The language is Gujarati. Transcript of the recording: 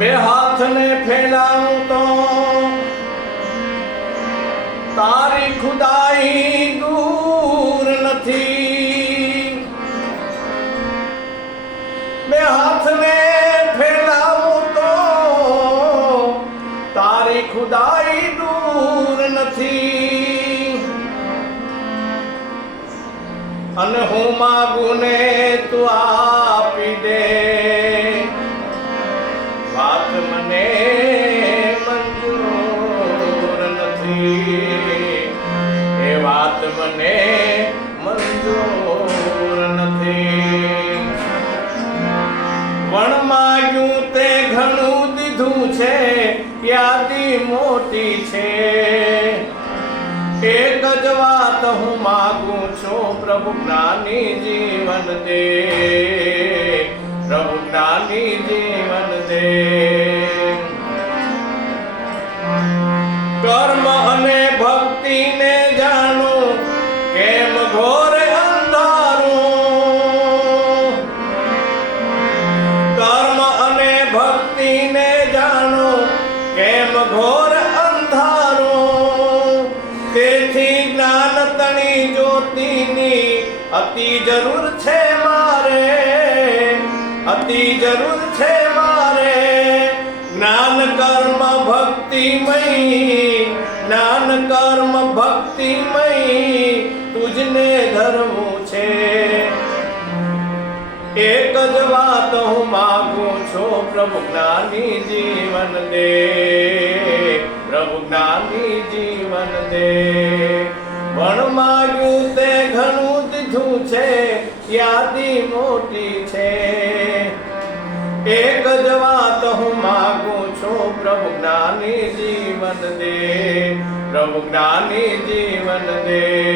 બે હાથને ફેલાવું તો તારી ખુદાઈ દૂર નથી. બે હાથને ફેલાવું તો તારી ખુદાઈ દૂર નથી. અને હું માગું ને તું આપી દે, વાત મને મંજૂર નથી. એ વાત મને મંજૂર નથી. વણ માગ્યું તે ઘણું દીધું છે, યાદી મોટી છે. એક જ વાત હું માગું છું, પ્રભુ જ્ઞાની જીવન દે, પ્રભુ જ્ઞાની જીવન દે. કર્મ અને ભક્તિને જાણો, કેમ ઘોર અંધારું. કર્મ અને ભક્તિને જાણો, કેમ ઘોર અંધારું. તેથી જ્ઞાન તણી જ્યોતિની અતિ જરૂર છે મારે, અતિ જરૂર છે મારે. જ્ઞાન કર્મ ભક્તિમય, જ્ઞાન કર્મ ભક્તિમય તુજને ધરવું છે. એક જ વાત હું માગું છું, પ્રભુ જ્ઞાની જીવન દે, પ્રભુ જ્ઞાની જીવન દે. પણ માગ્યું તે ઘણું દીધું છે, યાદી મોટી છે. એક જ વાત હું માગું છું, પ્રભુ જ્ઞાની જીવન દે, પ્રભુ જ્ઞાની જીવન દે.